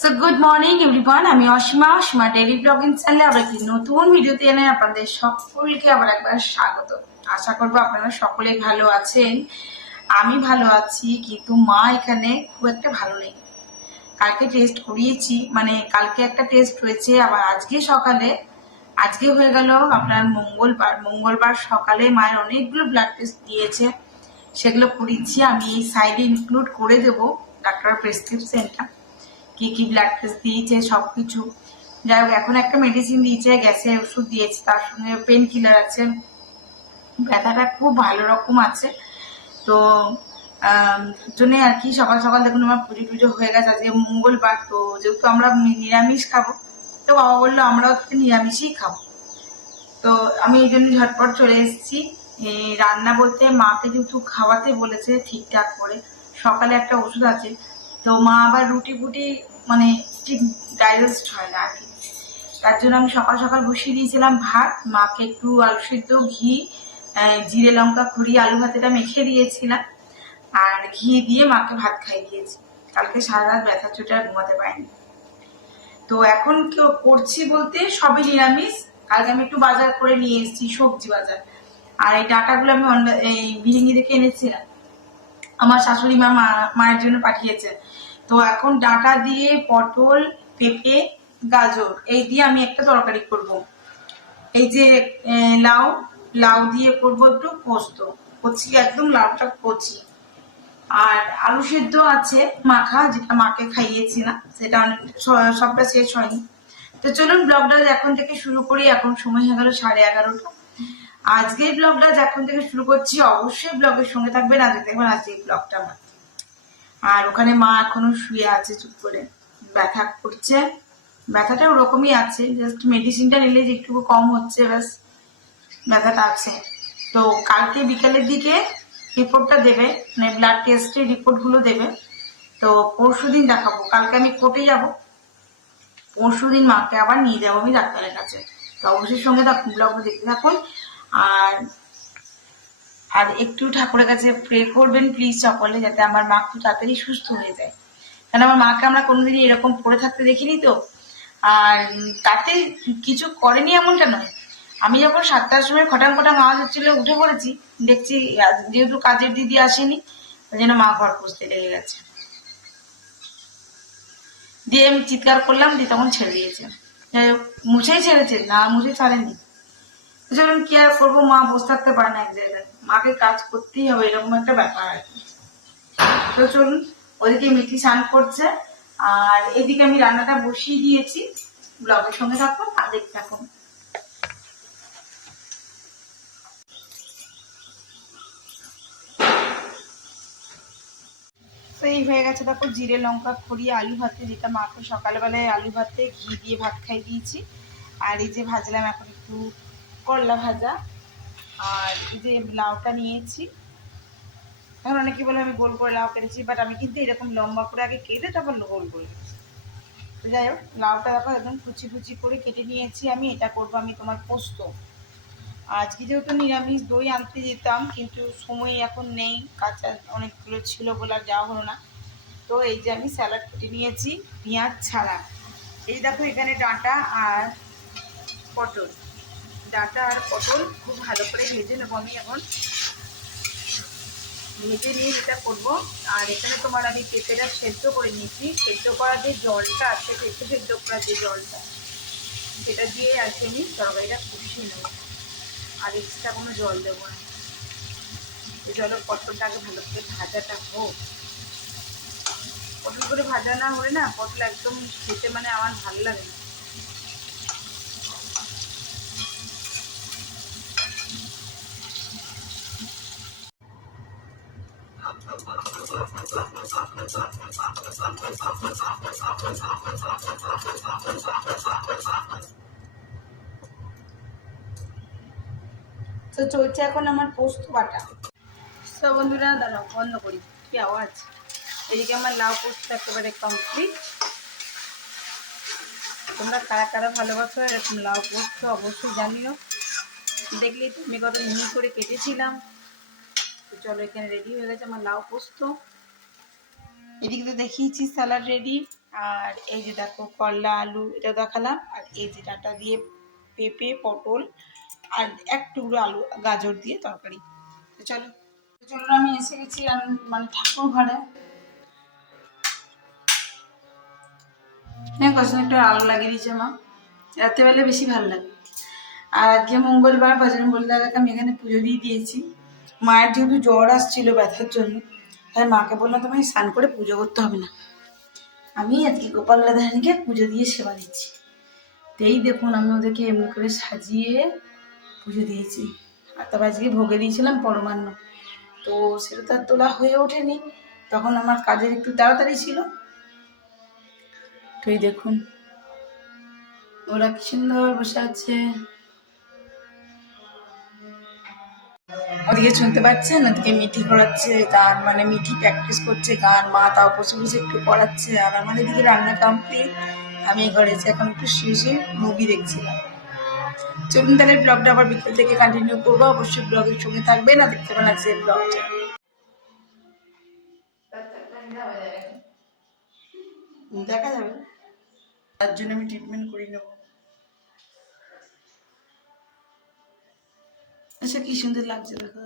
So good morning everyone, আমি Asima daily blogging চ্যানেলে আবার একটি নতুন ভিডিওতে এনে আপনাদের সকলকে আবার একবার স্বাগত। আশা করবো আপনারা সকলেই ভালো আছেন। আমি ভালো আছি, কিন্তু মা এখানে খুব একটা ভালো নেই। কালকে টেস্ট করিয়েছি, মানে কালকে একটা টেস্ট হয়েছে, আবার আজকে হয়ে গেল আপনার মঙ্গলবার সকালে মায়ের অনেকগুলো ব্লাড টেস্ট দিয়েছে, সেগুলো করিয়েছি। আমি এই সাইডে ইনক্লুড করে দেবো ডাক্তার প্রেসক্রিপশনটা, কি কি ব্লাড টেস্ট দিয়েছে সবকিছু। যাই হোক, এখন একটা মেডিসিন দিয়েছে, গ্যাসের ওষুধ দিয়েছে, তার সঙ্গে পেন কিলার আছে। ব্যথাটা খুব ভালো রকম আছে। তো জন্য আর কি সকাল সকাল দেখুন আমার পুজো টুজো হয়ে গেছে। আজকে মঙ্গলবার, তো যেহেতু আমরা নিরামিষ খাবো, তো বাবা বললো আমরাও নিরামিষই খাবো। তো আমি এই জন্য ঝটপট চলে এসেছি। রান্না বলতে মাকে যেহেতু খাওয়াতে বলেছে ঠিকঠাক করে, সকালে একটা ওষুধ আছে, তো মা আবার রুটি ফুটি মানে ঠিক ডাইজেস্ট হয় না আর কি। তার জন্য আমি সকাল সকাল বসিয়ে দিয়েছিলাম ভাত, মাকে একটু আলু সিদ্ধ, ঘি, জিরে লঙ্কা খড়িয়ে আলু ভাতেটা মেখে দিয়েছিলাম, আর ঘি দিয়ে মাকে ভাত খাইয়ে দিয়েছি। কালকে সারা রাত ব্যথা চোটে আর ঘুমাতে পারিনি। তো এখন কেউ করছি বলতে সবই নিরামিষ। কালকে আমি একটু বাজার করে নিয়ে এসেছি, সবজি বাজার। আর এই ডাটাগুলো আমি এই বিরিঙ্গি থেকে এনেছিলাম, আমার শাশুড়ি মায়ের জন্য পাঠিয়েছে। তো এখন ডাটা দিয়ে পটল, পেঁপে, গাজর এই দিয়ে আমি একটা তরকারি করব। এই যে লাউ লাউ দিয়ে করব একটু পোস্ত, কচি একদম লাউটা কচি। আর আলু সেদ্ধ আছে মাখা, যেটা মাকে খাইয়েছি না, সেটা অনেক সবটা শেষ হয়নি। তো চলুন ব্লগটা এখন থেকে শুরু করি। এখন সময় হয়ে গেল 11:30। আজকের ব্লগটা এখন থেকে শুরু করছি, অবশ্যই ব্লগের সঙ্গে থাকবেন। আজকে দেখবেন আজকের ব্লগটা আমার। আর ওখানে মা এখনো শুয়ে আছে চুপ করে, ব্যথা করছে। ব্যথাটা ওরকমই আছে, জাস্ট মেডিসিনটা নিলে যে একটু কম হচ্ছে, ব্যাস ব্যথাটা আছে। তো কালকে বিকালের দিকে রিপোর্টটা দেবে, মানে ব্লাড টেস্টের রিপোর্ট গুলো দেবে। তো পরশুদিন দেখাবো। কালকে আমি কোর্টে যাব, পরশুদিন মাকে আবার নিয়ে যাবো আমি ডাক্তারের কাছে। তো অবশ্যই সঙ্গে থাকুন, ব্লগটা দেখতে থাকুন। আর আর একটু ঠাকুরের কাছে প্রে করবেন প্লিজ সকলে, যাতে আমার মা খুব তাড়াতাড়ি সুস্থ হয়ে যায়। কারণ আমার মাকে আমরা কোনোদিনই এরকম পড়ে থাকতে দেখিনি তো। আর তাতে কিছু করেনি এমনটা নয়। আমি যখন 7টার সময় খটাং খটাং আওয়াজ হচ্ছিল উঠে পড়েছি, দেখছি যেহেতু কাজের দিদি আসেনি, ওই জন্য মা ঘর পুষতে লেগে গেছে। দিয়ে আমি চিৎকার করলাম, দিয়ে তখন ছেড়ে দিয়েছে। যাই হোক, মুছেই ছেড়েছে, না মুছে ছাড়েনি। যখন কি আর করবো, মা বসে থাকতে পারে না এক জায়গায়, মাকে কাজ করতেই হবে, এরকম একটা ব্যাপার আর কি। তো চলুন, ওদিকে মিঠি স্নান করছে, আর এদিকে আমি রান্নাটা বসিয়ে দিয়েছি। ব্লগের সঙ্গে থাকুন আর দেখতে থাকুন। তো এই হয়ে গেছে, দেখো জিরে লঙ্কা খড়িয়ে আলু ভাতে, যেটা মাকে সকালবেলায় আলু ভাতে ঘি দিয়ে ভাত খাই দিয়েছি। আর এই যে ভাজলাম এখন একটু করলা ভাজা, আর এই যে লাউটা নিয়েছি। এখন অনেকে বলে আমি গোল করে লাউ কেটেছি, বাট আমি কিন্তু এরকম লম্বা করে আগে কেটে তারপর গোল করে কেটেছি। তো যাই হোক, লাউটা দেখো একদম কুচি কুচি করে কেটে নিয়েছি। আমি এটা করবো আমি তোমার পোস্ত। আজকে যেহেতু নিরামিষ, দই আনতে যেতাম, কিন্তু সময় এখন নেই, কাঁচা অনেকগুলো ছিল বলে আর যাওয়া হলো না। তো এই যে আমি স্যালাড কেটে নিয়েছি পেঁয়াজ ছাড়া। এই দেখো এখানে ডাঁটা আর পটল, ডাঁটা আর পটল খুব ভালো করে ভেজে নেবো আমি এখন। ভেজে নিয়ে যেটা করবো, আর এখানে তোমার আমি পেঁপেটা সেদ্ধ করে নিয়েছি। সেদ্ধ করা যে জলটা আছে, পেঁপে সেদ্ধ করা যে জলটা, সেটা দিয়ে আর কি আমি তরকারিটা কষিয়ে নেবো, আর এক্সট্রা কোনো জল দেবো না। এই জলের পটলটাকে ভালো করে ভাজাটা হোক। পটল করে ভাজা না হলে না, পটল একদম খেতে মানে আমার ভালো লাগে না। তো চলছে এখন আমার পোস্ত বাটা। তো বন্ধুরা দাঁড়াও, বন্ধ করি, কি আওয়াজ। এদিকে আমার লাউ পোস্ত একেবারে কমপ্লিট। তোমরা কারা কারা ভালোবাসো এরকম লাউ পোস্ত অবশ্যই জানিও। দেখলেই তুমি কত মিহি করে কেটেছিলাম। তো চলো, এখানে রেডি হয়ে গেছে আমার লাউ পোস্ত। এদিকে তো দেখিয়েছি স্যালাড রেডি, আর এই যে দেখো করলা আলু এটা দেখালাম, আর এই যে ডাটা দিয়ে পেঁপে পটল আর এক টুকরো আলু গাজর দিয়ে তরকারি। তো চলো চলো আমি এসে গেছি মানে ঠাকুর ঘরে। হ্যাঁ কখন একটা আলু লাগিয়ে দিয়েছে মা, রাত্রেবেলা বেশি ভালো লাগে। আর আজকে মঙ্গলবার বজরং বলি দাদাকে আমি এখানে পুজো দিয়ে দিয়েছি। মায়ের যেহেতু জ্বর আসছিল ব্যথার জন্য, তাই মাকে বললাম তোমায় স্নান করে পুজো করতে হবে না, আমি আজকে গোপাল রাধারানীকে পুজো দিয়ে সেবা দিচ্ছি। তো এই দেখুন আমি ওদেরকে এমনি করে সাজিয়ে পুজো দিয়েছি। আর তবে আজকে ভোগে দিয়েছিলাম পরমান্ন, তো সেটা তো আর তোলা হয়ে ওঠেনি, তখন আমার কাজের একটু তাড়াতাড়ি ছিল। তো এই দেখুন ওরা কি সুন্দর বসে আছে, ওদিকে শুনতে পাচ্ছেন, ওদিকে মিঠি করাচ্ছে গান, মানে মিঠি প্র্যাকটিস করছে গান, মা তাও বসে বসে একটু পড়াচ্ছে, আর আমার এদিকে রান্না কমপ্লিট। আমি ঘরে এসে এখন একটু শুয়ে মুভি দেখছিলাম। চলুন তাহলে ব্লগটা আবার বিকেল থেকে কন্টিনিউ করবো, অবশ্যই ব্লগের সঙ্গে থাকবেন আর দেখতে পাবেন আজকে ব্লগটা। দেখা যাবে, তার জন্য আমি ট্রিটমেন্ট করে নেবো। আচ্ছা কি সুন্দর লাগছে দেখো।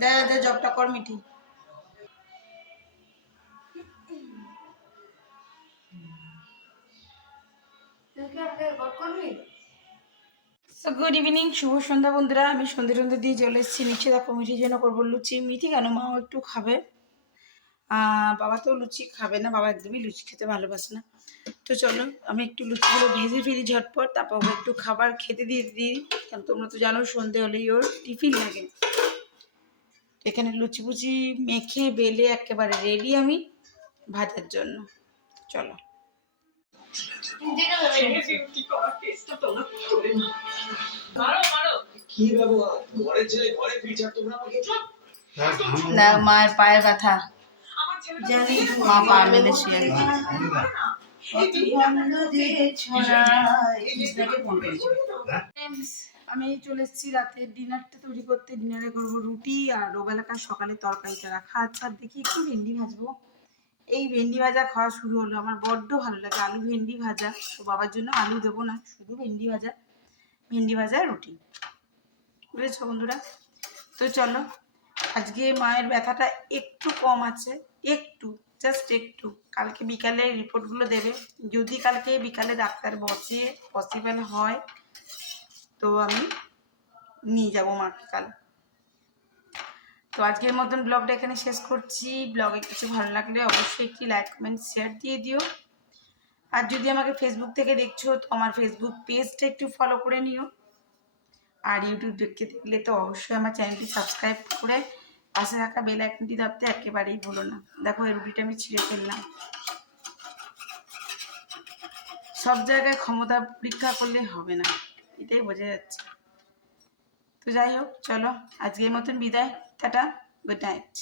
দাদা জবটা কর মিঠি। গুড ইভিনিং, শুভ সন্ধ্যা বন্ধুরা। আমি সন্ধ্যে দিয়ে চলে এসেছি নিচে। দেখো মিঠির জন্য করবো লুচি। মিঠি কেন, মাও একটু খাবে, বাবা তো লুচি খাবে না, বাবা একদমই লুচি খেতে ভালোবাসে না। তো চলো আমি একটু লুচিগুলো ভেজে ফেলি ঝটপট, তারপর ওকে একটু খাবার খেতে দিয়ে দিই, কারণ তোমরা তো জানো সন্ধে হলেই ওর টিফিন লাগে। এখানে লুচি ফুচি মেখে বেলে একেবারে রেডি আমি ভাজার জন্য। চলো না, মায়ের পায়ে ব্যথা, মা পা মেলে শুয়ে আমি চলে এসেছি রাতের ডিনারটা তৈরি করতে। ডিনারে করবো রুটি আর ওবেলাকার সকালে তরকারিটা রাখা আছে, আর দেখি একটু ভেন্ডি ভাজবো। এই ভেন্ডি ভাজা খাওয়া শুরু হলো, আমার বড্ড ভালো লাগে আলু ভেন্ডি ভাজা। তো বাবার জন্য আলু দেবো না, শুধু ভেন্ডি ভাজা রুটি, বুঝেছো বন্ধুরা। তো চলো আজকে মায়ের ব্যথাটা একটু কম আছে, একটু জাস্ট একটু। কালকে বিকালে রিপোর্টগুলো দেবে, যদি কালকে বিকালে ডাক্তার বসে পসিবল হয় তো আমি নিয়ে যাবো মাকে কাল। তো আজকের মতন ব্লগটা এখানে শেষ করছি। ব্লগে কিছু ভালো লাগলে অবশ্যই একটি লাইক কমেন্ট শেয়ার দিয়ে দিও। আর যদি আমাকে ফেসবুক থেকে দেখছো তো আমার ফেসবুক পেজটা একটু ফলো করে নিও। আর ইউটিউব দেখলে তো অবশ্যই আমার চ্যানেলটি সাবস্ক্রাইব করে পাশে থাকা বেল আইকনটি দাবতে একেবারেই ভুলো না। দেখো এই রুটিটা আমি ছিঁড়ে ফেললাম। সব জায়গায় ক্ষমতা পরীক্ষা করলে হবে না, এটাই বোঝা যাচ্ছে। তো যাই হোক চলো আজকের মতন বিদায়, টাটা, গুড নাইট।